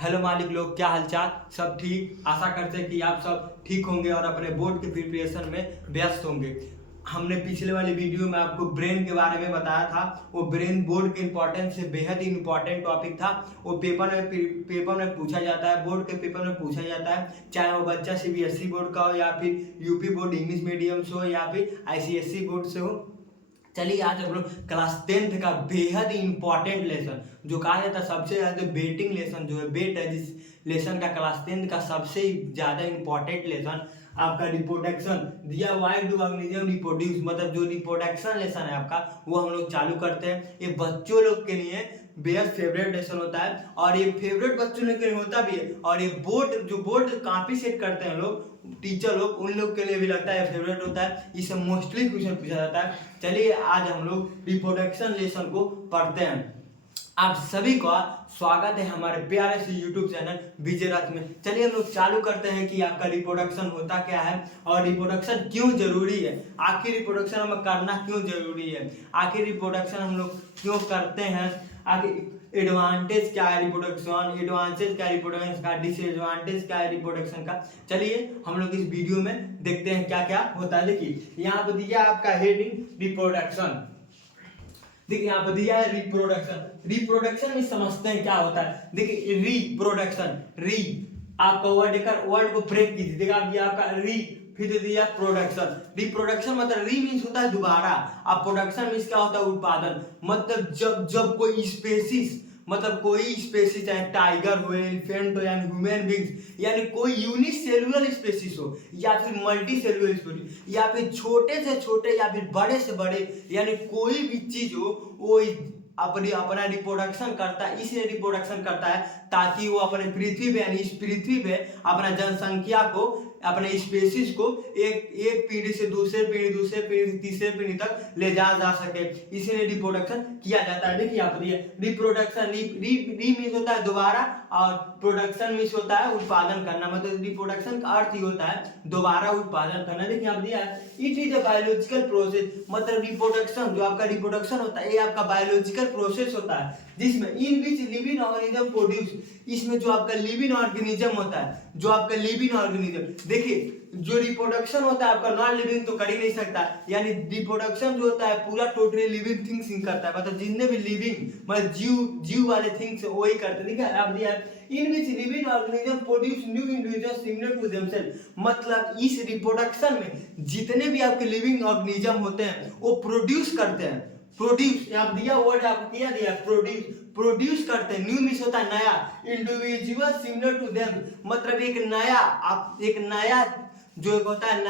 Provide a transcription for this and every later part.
Hello मालिक लोग, क्या हालचाल। सब ठीक। आशा करते हैं कि आप सब ठीक होंगे और अपने बोर्ड के प्रिपरेशन में व्यस्त होंगे। हमने पिछले वाली वीडियो में आपको ब्रेन के बारे में बताया था। वो ब्रेन बोर्ड के इंपॉर्टेंस से बेहद ही इंपॉर्टेंट टॉपिक था। वो पेपर में पूछा जाता है, बोर्ड के पेपर में पूछा जाता है, चाहे वो बच्चा सीबीएसई बोर्ड का हो या फिर यूपी बोर्ड इंग्लिश मीडियम से हो या फिर आईसीएसई बोर्ड से हो। चलिए आज हम लोग क्लास 10th का बेहद ही इंपॉर्टेंट लेसन जो कहा जाता है सबसे ज्यादा बेटिंग लेसन जो है, बेट है जिस लेसन का क्लास 10th का सबसे ज्यादा इंपॉर्टेंट लेसन आपका रिप्रोडक्शन दिया। वाई डू ऑर्गेनिज्म रिप्रोड्यूस, मतलब जो रिप्रोडक्शन लेसन है आपका वो हम लोग चालू करते हैं। ये बच्चों लोग के लिए बेहद फेवरेट लेसन होता है और ये फेवरेट बच्चों लोग के लिए होता भी है। और ये बोर्ड कॉपी सेट करते हैं लोग, टीचर लोग, उन लोग के लिए भी लगता है फेवरेट होता है। इससे मोस्टली क्वेश्चन पूछा जाता है। चलिए आज हम लोग रिप्रोडक्शन लेसन को पढ़ते हैं। आप सभी का स्वागत है हमारे प्यारे से YouTube चैनल विजय रथ में। चलिए हम लोग चालू करते हैं कि आपका रिप्रोडक्शन होता क्या है और रिप्रोडक्शन क्यों जरूरी है। आखिर रिप्रोडक्शन हमें करना क्यों जरूरी है, आखिर रिप्रोडक्शन हम लोग क्यों करते हैं, आखिर एडवांटेज क्या है रिप्रोडक्शन, एडवांटेज क्या है रिप्रोडक्शन का, डिसएडवांटेज क्या है रिप्रोडक्शन का। चलिए हम लोग इस वीडियो में देखते हैं क्या क्या होता है। देखिए यहाँ पर दिया आपका हेडिंग रिप्रोडक्शन। देखिए यहाँ पर दिया है रिप्रोडक्शन। रिप्रोडक्शन में समझते हैं क्या होता है। देखिए रिप्रोडक्शन, री आपका वर्ड को ब्रेक कीजिए। देखिए आप दिया आपका री, फिर दिया प्रोडक्शन। रिप्रोडक्शन मतलब री मीन्स होता है दोबारा, अब प्रोडक्शन मीन्स क्या होता है उत्पादन। मतलब जब कोई स्पेसीज, मतलब कोई स्पेसीज चाहे टाइगर हो, एलिफेंट हो, यानी ह्यूमन बींग्स, यानी कोई यूनिसेलुलर स्पेसीज हो या फिर मल्टी सेलुलर स्पेसीज या फिर छोटे से छोटे या फिर बड़े से बड़े, यानी कोई भी चीज हो वो अपना रिप्रोडक्शन करता है। इसलिए रिप्रोडक्शन करता है ताकि वो अपने पृथ्वी पे, यानी इस पृथ्वी पे अपना जनसंख्या को, अपने स्पेसीज को एक पीढ़ी से दूसरे पीढ़ी से तीसरे पीढ़ी तक ले जा सके, इसीलिए रिप्रोडक्शन किया जाता है। देखिए आप रिप्रोडक्शन, री मीन्स होता है दोबारा और प्रोडक्शन मीन्स होता है उत्पादन करना। मतलब रिप्रोडक्शन का अर्थ ही होता है दोबारा उत्पादन करना। देखिए आप दिया it is a biological process, मतलब रिप्रोडक्शन जो आपका रिप्रोडक्शन होता है ये आपका बायोलॉजिकल प्रोसेस होता है जिसमें इन विच लिविंग ऑर्गेनिज्म प्रोड्यूस, इसमें जो आपका लिविंग ऑर्गेनिज्म होता है, जो आपका लिविंग ऑर्गेनिज्म, देखिए जो रिप्रोडक्शन होता है आपका नॉन लिविंग तो कर ही नहीं सकता, यानी रिप्रोडक्शन जो होता है पूरा टोटली लिविंग थिंग्स ही करता है। मतलब जितने भी लिविंग मतलब जीव वाले थिंग्स वही करते हैं। ठीक है आप दिया in which living organism produce new individual similar to themselves, मतलब इस रिप्रोडक्शन में जितने भी आपके लिविंग ऑर्गेनिज्म होते हैं वो प्रोड्यूस करते हैं। प्रोड्यूस यहाँ दिया वर्ड आपको क्या दिया, प्रोड्यूस करते हैं। न्यू मीन्स होता है नया, इंडिविजुअल सिमिलर टू देम, मतलब एक नया जो एक होता है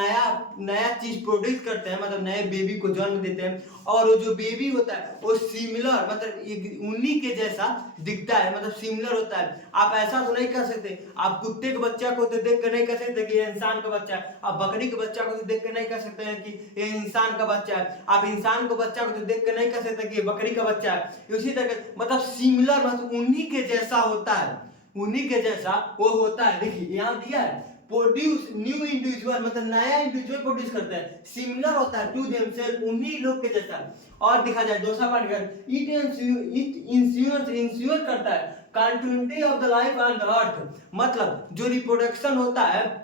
नया चीज प्रोड्यूस करते हैं, मतलब नए बेबी को जन्म देते हैं। और वो जो बेबी होता है वो सिमिलर, मतलब उन्हीं के जैसा दिखता है, मतलब सिमिलर होता है। आप ऐसा तो नहीं कर सकते, आप कुत्ते के बच्चा को तो देख कर नहीं कर सकते कि ये इंसान का बच्चा है, आप बकरी के बच्चा को तो देख कर नहीं कर सकते हैं कि ये इंसान का बच्चा है, आप इंसान के बच्चा को तो देख कर नहीं कर सकते कि ये बकरी का बच्चा है। इसी तरह मतलब सिमिलर, मतलब उन्हीं के जैसा होता है, उन्हीं के जैसा वो होता है। देखिए यहाँ दिया है प्रोड्यूस न्यू इंडिविजुअल, मतलब नया इंडिविजुअल प्रोड्यूस करता है, सिमिलर होता है टू देमसेल्फ, उन्हीं लोग के जैसा। और दिखा जाए दूसरा पॉइंट, इट इंश्योर करता है continuity of the life on the earth, मतलब जो रिप्रोडक्शन होता है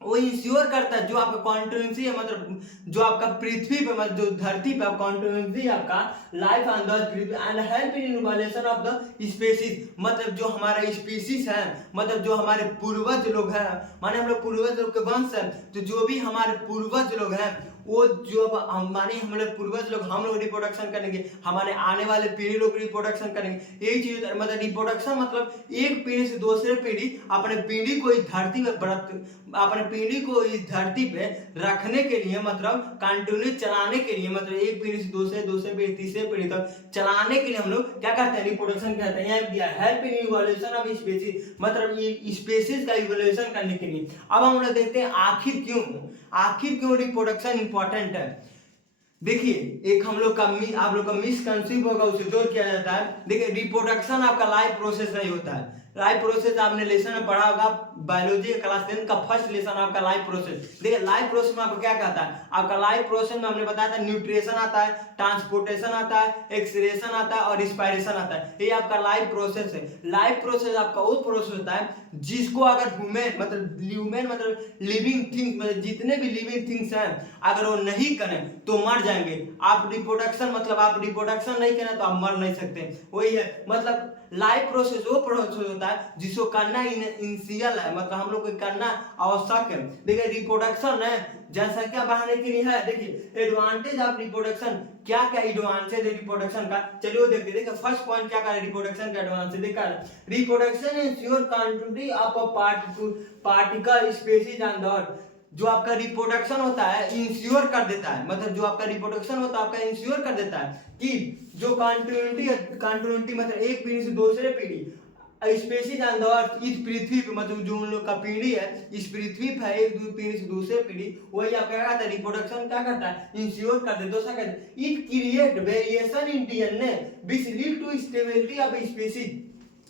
वो इंश्योर करता है जो आपका कॉन्टिन्यूटी है, मतलब जो आपका पृथ्वी पे, मतलब जो धरती पे कॉन्टिन्यूटी आपका life on the Prithvi and help in evolution of the species, मतलब जो हमारा स्पीशीज है, मतलब जो हमारे पूर्वज लोग हैं, माने हम लोग पूर्वज लोग के वंश हैं, तो जो भी हमारे पूर्वज लोग हैं वो जो माने हमारे पूर्वज लोग, हम लोग रिप्रोडक्शन करेंगे, हमारे आने वाले पीढ़ी लोग रिप्रोडक्शन करेंगे। यही चीज होता है, मतलब रिप्रोडक्शन मतलब एक पीढ़ी से दूसरे पीढ़ी अपने पीढ़ी को इस धरती पे अपने पीढ़ी को इस धरती पे रखने के लिए, मतलब कंटिन्यू चलाने के लिए, मतलब एक पीढ़ी से दूसरे पीढ़ी तीसरे पीढ़ी तक चलाने के लिए हम लोग क्या करते हैं, रिप्रोडक्शन करते हैं। यहाँ दिया help in evolution of species, मतलब स्पीशीज का इवोल्यूशन करने के लिए। अब हम लोग देखते हैं आखिर क्यों रिप्रोडक्शन इंपॉर्टेंट है। देखिए एक हम लोग का आप लोग का मिसकंसीव होगा, उसे दूर किया जाता है। देखिए रिप्रोडक्शन आपका लाइफ प्रोसेस नहीं होता है, लाइफ प्रोसेस आपने लेसन में पढ़ा होगा, बायोलॉजी क्लास 10 का फर्स्ट लेसन आपका लाइफ प्रोसेस। देखिए लाइफ प्रोसेस में आपको क्या कहता है, आपका लाइफ प्रोसेस में हमने बताया था न्यूट्रिशन आता है, ट्रांसपोर्टेशन आता है, एक्सक्रीशन आता है और रिस्पायरेशन आता है। ये आपका लाइफ प्रोसेस है। लाइफ प्रोसेस आपका वो प्रोसेस होता है जिसको अगर ह्यूमन मतलब लिविंग थिंग्स, मतलब जितने भी लिविंग थिंग्स हैं अगर वो नहीं करें तो मर जाएंगे। आप रिप्रोडक्शन नहीं करें तो आप मर नहीं सकते। वही है मतलब लाइफ प्रोसेस वो प्रोसेस होता है जिसको करना इनिशियल है, मतलब हम लोग को करना आवश्यक है। देखिए रिप्रोडक्शन है जनसंख्या बढ़ाने के लिए है। देखिए एडवांटेज ऑफ रिप्रोडक्शन, क्या क्या एडवांटेज है रिप्रोडक्शन का, चलिए वो देखते। देखिए फर्स्ट पॉइंट क्या है रिप्रोडक्शन का एडवांटेज, देखा reproduction ensure continuity of a particle species on the earth. जो आपका रिप्रोडक्शन होता है इंश्योर कर देता है, मतलब जो आपका रिप्रोडक्शन होता है आपका इंश्योर कर देता है कि जो कंटिन्यूटी मतलब एक पीढ़ी से दूसरे पीढ़ी स्पेसीज ऑन द अर्थ, इस पृथ्वी पे मतलब जो उन लोग का पीढ़ी है इस पृथ्वी पे एक पीढ़ी से दूसरे पीढ़ी, वही आप क्या कहता है रिप्रोडक्शन क्या करता है इंश्योर कर दे। दूसरा कहता है it create variation in DNA which lead to stability of species.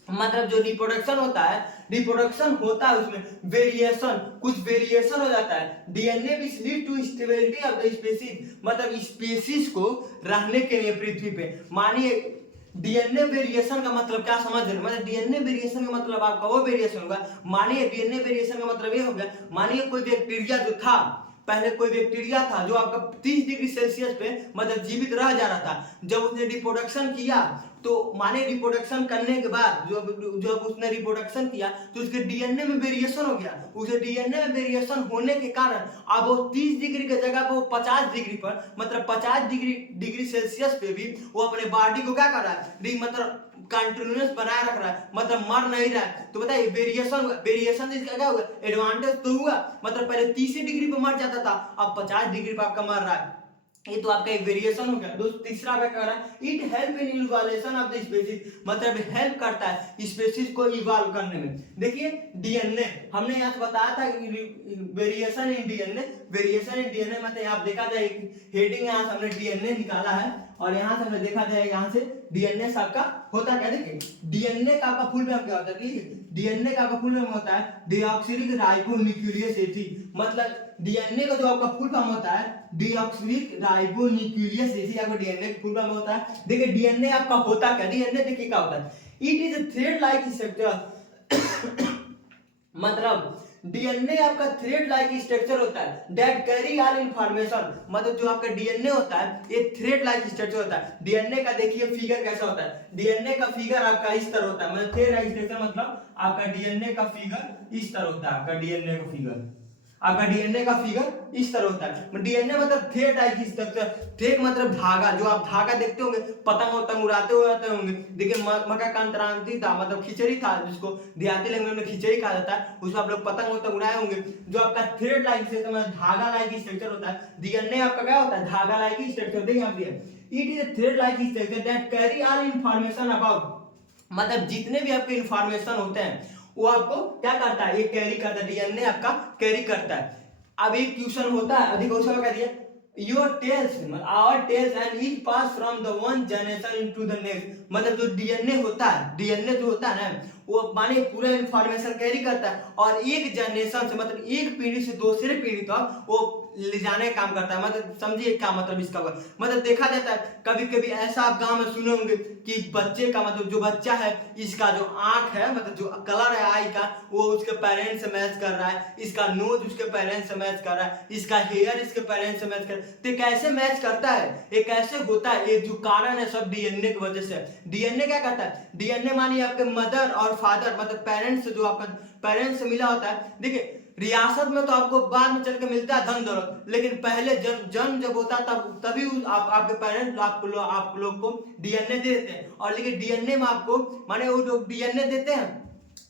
मतलब जो रिप्रोडक्शन होता है उसमें कुछ वेरिएशन हो जाता है DNA which lead to stability of the species, मतलब स्पीशीज को रहने के लिए पृथ्वी पे। मानिए डीएनए वेरिएशन का मतलब क्या समझ रहे हैं, मतलब डीएनए वेरिएशन का मतलब आपका वो वेरिएशन होगा। मानिए डीएनए वेरिएशन का मतलब ये हो गया, मानिए कोई बैक्टीरिया जो था पहले कोई बैक्टीरिया था जो आपका 30 डिग्री सेल्सियस पे मतलब जीवित रह जा रहा था। जब उसने रिप्रोडक्शन किया तो माने रिप्रोडक्शन करने के बाद जब उसने रिप्रोडक्शन किया तो उसके डीएनए में वेरिएशन हो गया। उसे डीएनए में वेरिएशन होने के कारण अब वो 30 डिग्री की जगह पे वो 50 डिग्री पर मतलब 50 डिग्री सेल्सियस पे भी वो अपने बॉडी को क्या कर रहा है मतलब कंटिन्यूअस बनाए रख रहा है, मतलब मर नहीं रहा है। तो बताइए वेरिएशन इसका क्या हुआ, एडवांटेज तो हुआ, मतलब पहले 30 डिग्री पे मर जाता था अब 50 डिग्री पे आपका मर रहा है। ये तो आपका एक वेरिएशन हो गया। दोस्त तीसरा क्या कर रहा है, it help in evolution of the species, मतलब हेल्प करता है स्पीशीज को इवॉल्व करने में। देखिए डीएनए हमने यहाँ से बताया था वेरिएशन इन डीएनए मतलब यहाँ देखा जाए हेडिंग यहाँ से हमने डीएनए निकाला है और यहाँ से हमने देखा जाए यहाँ से डीएनए सबका होता क्या। देखिए डीएनए का आपका फुल फॉर्म क्या होता है, डीएनए का आपका फुल फॉर्म होता है डीऑक्सिरिक राइबोन्यूक्लियस एसिड, मतलब डीएनए का जो आपका फुल फॉर्म होता है डीऑक्सिरिक राइबोन्यूक्लियस एसिड आपका डीएनए का फुल फॉर्म होता है। देखिए डीएनए आपका होता क्या, डीएनए देखिए क्या होता है, it is a thread like structure मतलब डीएनए आपका थ्रेड लाइक स्ट्रक्चर होता है दैट कैरी ऑल इंफॉर्मेशन, मतलब जो आपका डीएनए होता है ये थ्रेड लाइक स्ट्रक्चर होता है। डीएनए का देखिए फिगर कैसा होता है, डीएनए का फिगर आपका इस तरह होता है, मतलब थ्रेड लाइक स्ट्रक्चर मतलब आपका डीएनए का फिगर इस तरह होता है। आपका डीएनए का फिगर इस तरह होता है। डीएनए मतलब थ्रेड लाइक स्ट्रक्चर, थ्रेड मतलब धागा, जो आप धागा देखते होंगे पतंग उड़ाते होंगे। देखिए मकर संक्रांति था मतलब खिचड़ी था जिसको देहाती लैंग्वेज में खिचड़ी कहा जाता है, उसमें आप लोग पतंग उड़ाए होंगे। जो आपका थ्रेड लाइक स्ट्रक्चर मतलब धागा लाइक स्ट्रक्चर होता है, डीएनए आपका क्या होता है धागा लाइक स्ट्रक्चर। देखिए आप it is a thread like structure that carry all information about, मतलब जितने भी आपके इंफॉर्मेशन होते हैं वो आपको क्या करता है, ये कैरी करता है, डीएनए आपका कैरी करता है। अब एक क्वेश्चन होता है अधिक क्वेश्चन कह दिया your tells our tells and it pass from the one generation into the next, मतलब जो डीएनए होता है, डीएनए जो होता है ना वो माने पूरा इंफॉर्मेशन कैरी करता है और एक जनरेशन से मतलब एक पीढ़ी से दूसरे पीढ़ी तक वो ले जाने का काम करता है। मतलब समझिए क्या मतलब इसका हुआ, मतलब देखा जाता है कभी कभी ऐसा आप गांव में सुने होंगे कि बच्चे का मतलब जो बच्चा है इसका जो आंख है मतलब जो कलर है आई का वो उसके पेरेंट्स से मैच कर रहा है, इसका नोज उसके पेरेंट्स से मैच कर रहा है, इसका हेयर इसके पेरेंट्स से मैच कर रहा है। तो कैसे मैच करता है, ये कैसे होता है, ये जो कारण है सब डीएनए की वजह से। डीएनए क्या करता है, डीएनए मानिए आपके मदर और फादर मतलब पेरेंट्स से जो आपका पेरेंट्स से मिला होता है। देखिए रियासत में तो आपको बाद में चल के मिलता है धन दौलत, लेकिन पहले जन्म जब होता है तभी आपके पेरेंट्स आप लोग को डीएनए दे देते हैं। और लेकिन डीएनए में आपको माने वो जो डीएनए देते हैं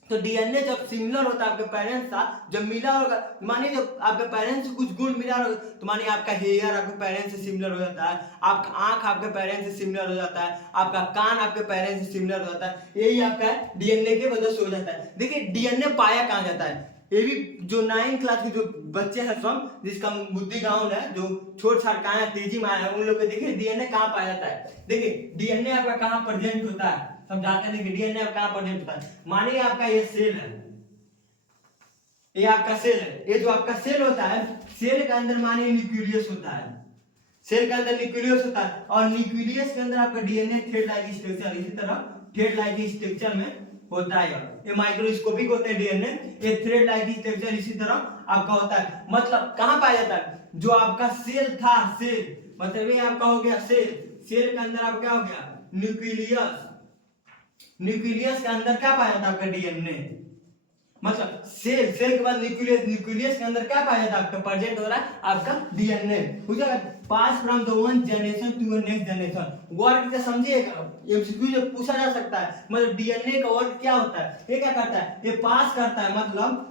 तो डीएनए जब सिमिलर होता है आपके पेरेंट्स का जब मिला होगा, मानिए जब आपके पेरेंट्स से कुछ गुण मिला होगा तो मानिए आपका हेयर आपके पेरेंट्स से सिमिलर हो जाता है, आपका आंख आपके पेरेंट्स से सिमिलर हो जाता है, आपका कान आपके पेरेंट्स से सिमिलर हो जाता है, यही आपका डीएनए की वजह से हो जाता है। देखिए डीएनए पाया कहाँ जाता है, ये भी जो 9 क्लास के जो बच्चे हैं सब, जिसका बुद्धि गाउन है, जो छोट छटकाए तेजी में आए हैं, उन लोग को देखिए डीएनए कहाँ पाया जाता है। देखिए डीएनए आपका कहाँ प्रेजेंट होता है, समझाते हैं। देखिए डीएनए कहाँ प्रेजेंट होता है। मानिए आपका ये सेल है, ये आपका सेल है। ये जो आपका सेल होता है, सेल के अंदर मानिए न्यूक्लियस होता है, सेल के अंदर न्यूक्लियस होता है, और न्यूक्लियस के अंदर आपका डीएनए थ्रेड लाइक स्ट्रक्चर, इसी तरह थ्रेड लाइक स्ट्रक्चर में होता है। ये माइक्रोस्कोपिक होते हैं डीएनए, ये थ्रेड लाइक स्ट्रक्चर इसी तरह आपका होता है। मतलब कहां पाया जाता है, जो आपका सेल था, सेल मतलब ये आपका हो गया सेल, सेल के अंदर आप क्या हो गया न्यूक्लियस, न्यूक्लियस के अंदर क्या पाया जाता है आपका डीएनए, मतलब सेल, सेल के बाद न्यूक्लियस, न्यूक्लियस के अंदर क्या पाया जाता है आपका प्रेजेंट हो रहा है आपका डीएनए। हो जाएगा pass from the one generation to the next generation. Word क्या समझिएगा, एमसीक्यू जो पूछा जा सकता है, मतलब डीएनए का वर्ड क्या होता है, ये क्या करता है, ये पास करता है, मतलब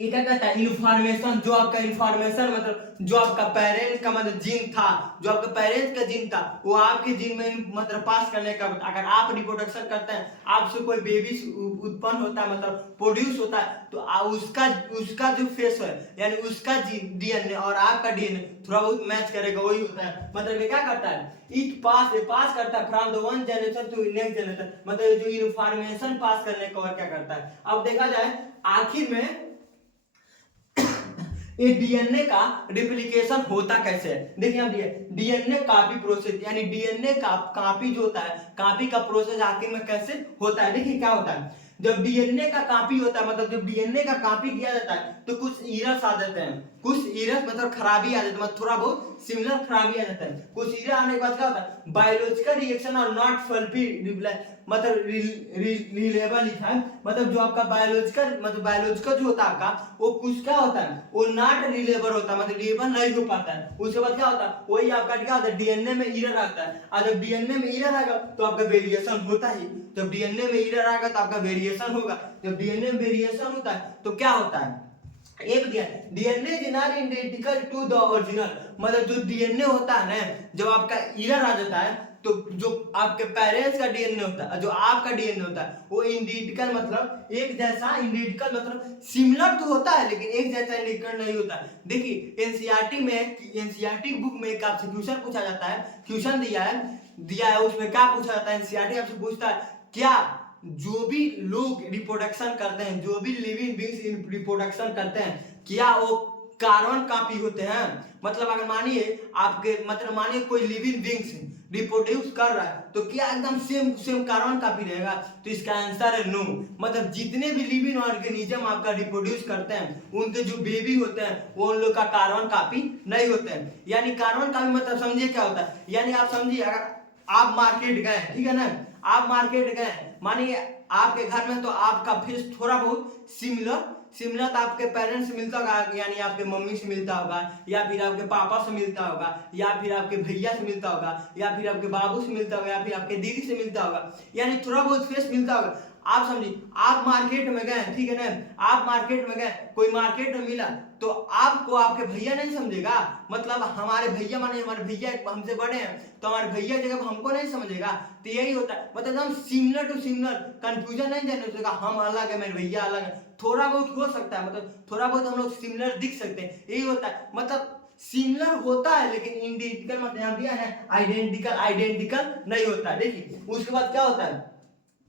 ये क्या कहता है इन्फॉर्मेशन, जो आपका इन्फॉर्मेशन मतलब जो आपका पेरेंट का मतलब जीन था, जो आपका पेरेंट्स का जीन था, वो आपके जीन में मतलब पास करने का। अगर आप रिप्रोडक्शन करते हैं, आपसे कोई बेबी उत्पन्न होता है, मतलब प्रोड्यूस होता है, तो उसका उसका जो फेस है, यानी उसका डीएनए और आपका डीएनए थोड़ा बहुत मैच करेगा, वही होता है। मतलब ये क्या करता है, इट पास करता है from the one generation to next generation, मतलब जो इन्फॉर्मेशन पास करने का और क्या करता है। अब देखा जाए आखिर में ये डीएनए का रिप्लिकेशन होता कैसे है। देखिए आप डीएनए कॉपी प्रोसेस, यानी डीएनए का कॉपी जो होता है, कॉपी का प्रोसेस आखिर में कैसे होता है। देखिए क्या होता है, जब डीएनए का कॉपी होता है, मतलब जब डीएनए का कॉपी किया जाता है, तो कुछ एरर्स आ जाते हैं, कुछ एरर्स मतलब खराबी आ जाती है, मतलब थोड़ा बहुत सिमिलर खराबी आ जाता है। कुछ एरर आने के बाद क्या होता है, बायोलॉजिकल रिएक्शन और नॉट फुलफिल, मतलब रिलेबल लिखा है, मतलब जो आपका बायोलॉजिकल, मतलब बायोलॉजिकल जो होता है आपका, वो कुछ क्या होता है, वो नॉट रिलेबल होता है, मतलब रिलेबल नहीं हो पाता है। उसके बाद क्या होता है, वही आपका क्या होता है, डीएनए में एरर आता है, और जब डीएनए में एरर आएगा तो आपका वेरिएशन होता ही। जब डीएनए में एरर आएगा तो आपका वेरिएशन होगा। जब डीएनए में वेरिएशन होता है तो क्या होता है, एक DNA is not identical to the original, मतलब जो डीएनए होता है ना, जब आपका एरर आ जाता है, तो जो आपके पेरेंट्स का डीएनए होता है, जो आपका डीएनए होता है, वो आइडेंटिकल मतलब एक जैसा, आइडेंटिकल मतलब सिमिलर तो होता है, लेकिन एक जैसा आइडेंटिकल नहीं होता। देखिए एनसीईआरटी में, एनसीईआरटी बुक में एक आपसे क्वेश्चन पूछा जाता है, क्वेश्चन दिया है, उसमें क्या पूछा जाता है, एनसीईआरटी आपसे पूछता है, क्या जो भी लोग रिप्रोडक्शन करते हैं, जो भी लिविंग बीइंग्स रिप्रोडक्शन करते हैं, क्या वो कार्बन कॉपी होते हैं। मतलब अगर मानिए आपके, मतलब मानिए कोई लिविंग बीइंग्स रिप्रोड्यूस कर रहा है, तो क्या एकदम सेम कार्बन कॉपी रहेगा, तो इसका आंसर है नो। मतलब जितने भी लिविंग ऑर्गेनिज्म आपका रिप्रोड्यूस करते हैं, उनके जो बेबी होते हैं, वो उन लोग का कार्बन कॉपी नहीं होते हैं। यानी कार्बन कॉपी मतलब समझिए क्या होता है, यानी आप समझिए, अगर आप मार्केट गए, ठीक है ना, आप मार्केट गए, मानिए आपके घर में, तो आपका फेस थोड़ा बहुत सिमिलर तो आपके पेरेंट्स से मिलता होगा, यानी आपके मम्मी से मिलता होगा, या फिर आपके पापा से मिलता होगा, या फिर आपके भैया से मिलता होगा, या फिर आपके बाबू से मिलता होगा, या फिर आपके दीदी से मिलता होगा, यानी थोड़ा बहुत फेस मिलता होगा। आप समझिए, आप मार्केट में गए, ठीक है ना, आप मार्केट में गए, कोई मार्केट में मिला, तो आपको आपके भैया नहीं समझेगा, मतलब हमारे भैया, माने हमारे भैया हमसे बड़े हैं, तो हमारे भैया जगह हमको नहीं समझेगा। तो यही होता है, मतलब हम सिमिलर टू सिमिलर, कंफ्यूजन नहीं जनरेट होगा, हम अलग है, मेरे भैया अलग है, थोड़ा बहुत हो सकता है, मतलब थोड़ा बहुत हम लोग सिमिलर दिख सकते हैं, यही होता है। मतलब सिमिलर होता है, लेकिन आइडेंटिकल मतलब यहाँ दिया है आइडेंटिकल नहीं होता। देखिए उसके बाद क्या होता है,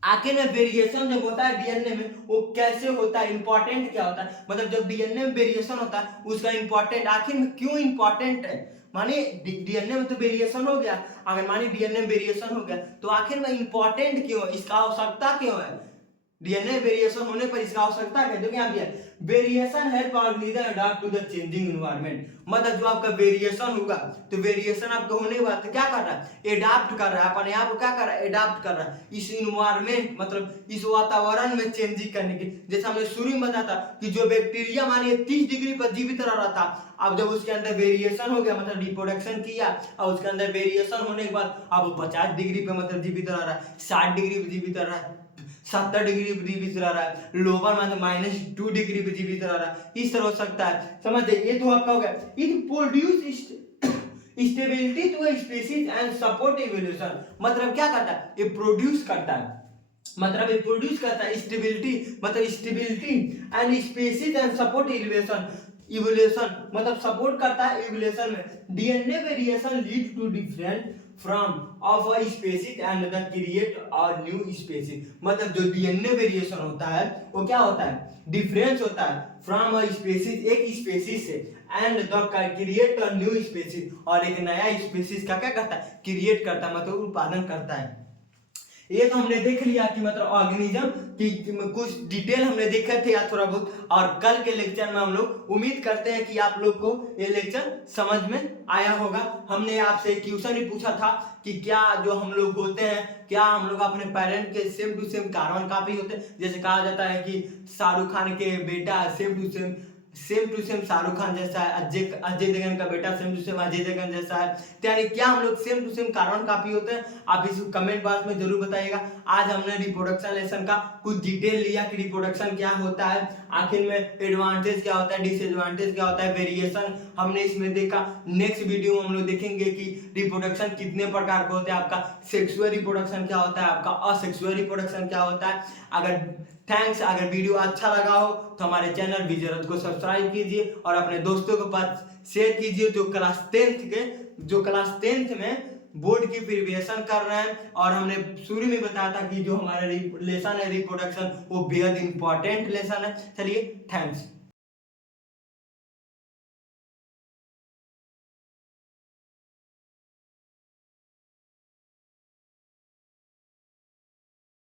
आखिर में वेरिएशन जब होता है डीएनए में, वो कैसे होता है, इंपॉर्टेंट क्या होता है, मतलब जब डीएनए में वेरिएशन होता है, उसका इंपॉर्टेंट आखिर में क्यों इंपॉर्टेंट है। माने डीएनए में तो वेरिएशन हो गया, अगर माने डीएनए में वेरिएशन हो गया, तो आखिर में इंपॉर्टेंट क्यों है, इसका आवश्यकता क्यों है, डीएनए वेरिएशन होने पर इसका आवश्यकता है। देखो यहाँ दिया variation help organism adopt to the changing environment, मतलब जो आपका वेरिएशन होगा, तो वेरिएशन आपका होने के बाद तो क्या कर रहा है, एडाप्ट कर रहा है, अपने आप को क्या कर रहा है, एडाप्ट कर रहा है इस इन्वायरमेंट, मतलब इस वातावरण में चेंजिंग करने की। जैसे हमने शुरू में बताया था कि जो बैक्टीरिया मानिए 30 डिग्री पर जीवित रह रहा था, अब जब उसके अंदर वेरिएशन हो गया, मतलब रिप्रोडक्शन किया, और उसके अंदर वेरिएशन होने के बाद अब 50 डिग्री पे मतलब जीवित रह रहा है, 60 डिग्री पे जीवित रह रहा है, 70 डिग्री पे जीवित रह रहा है, लोअर मतलब -2 डिग्री पे जीवित रह रहा है, इस तरह हो सकता है। समझ, ये तो आपका हो गया। It produce stability to species and support evolution, मतलब क्या करता है, ये प्रोड्यूस करता है, मतलब ये प्रोड्यूस करता है स्टेबिलिटी, मतलब stability and species and support evolution, evolution मतलब सपोर्ट करता है इवोल्यूशन में। DNA variation lead to different from of a species and the create a new species, मतलब जो डीएनए वेरिएशन होता है वो क्या होता है, डिफरेंस होता है फ्रॉम अ स्पेसिस, एक स्पेसिस से, and the create a new species, और एक नया स्पेसिस का क्या करता है, क्रिएट करता है, मतलब उत्पादन करता है। ये तो हमने देख लिया कि मतलब ऑर्गेनिज्म की कुछ डिटेल हमने देखे थे या थोड़ा बहुत, और कल के लेक्चर में हम लोग उम्मीद करते हैं कि आप लोग को ये लेक्चर समझ में आया होगा। हमने आपसे क्वेश्चन ही पूछा था कि क्या जो हम लोग होते हैं, क्या हम लोग अपने पेरेंट के same to same carbon copy होते हैं, जैसे कहा जाता है कि शाहरुख खान के बेटा same to same Shahrukh Khan जैसा है, अजय देवगन का बेटा same to same Ajay Devgan जैसा है, तो यानी क्या हम लोग same to same carbon copy होते हैं? आप इस कमेंट बॉक्स में जरूर बताइएगा। आज हमने रिप्रोडक्शन लेसन का कुछ डिटेल लिया कि रिप्रोडक्शन क्या होता है, आखिर में एडवांटेज क्या होता है, डिसएडवांटेज क्या होता है, वेरिएशन हमने इसमें देखा। नेक्स्ट वीडियो में हम लोग देखेंगे कि रिप्रोडक्शन कितने प्रकार के होते हैं, आपका सेक्सुअल रिप्रोडक्शन क्या होता है, आपका असेक्सुअल रिप्रोडक्शन क्या होता है। अगर वीडियो अच्छा लगा हो तो हमारे चैनल विजय को सब्सक्राइब कीजिए और अपने दोस्तों के पास शेयर कीजिए जो क्लास टेंथ में बोर्ड की प्रिपरेशन कर रहे हैं। और हमने शुरू में बताया था कि जो हमारा लेसन है रिप्रोडक्शन वो बेहद इंपॉर्टेंट लेसन है। चलिए, थैंक्स।